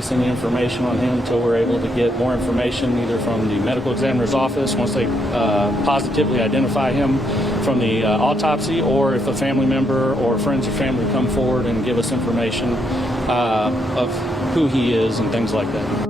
release any information on him until we're able to get more information either from the medical examiner's office once they positively identify him from the autopsy, or if a family member or friends or family come forward and give us information of who he is and things like that.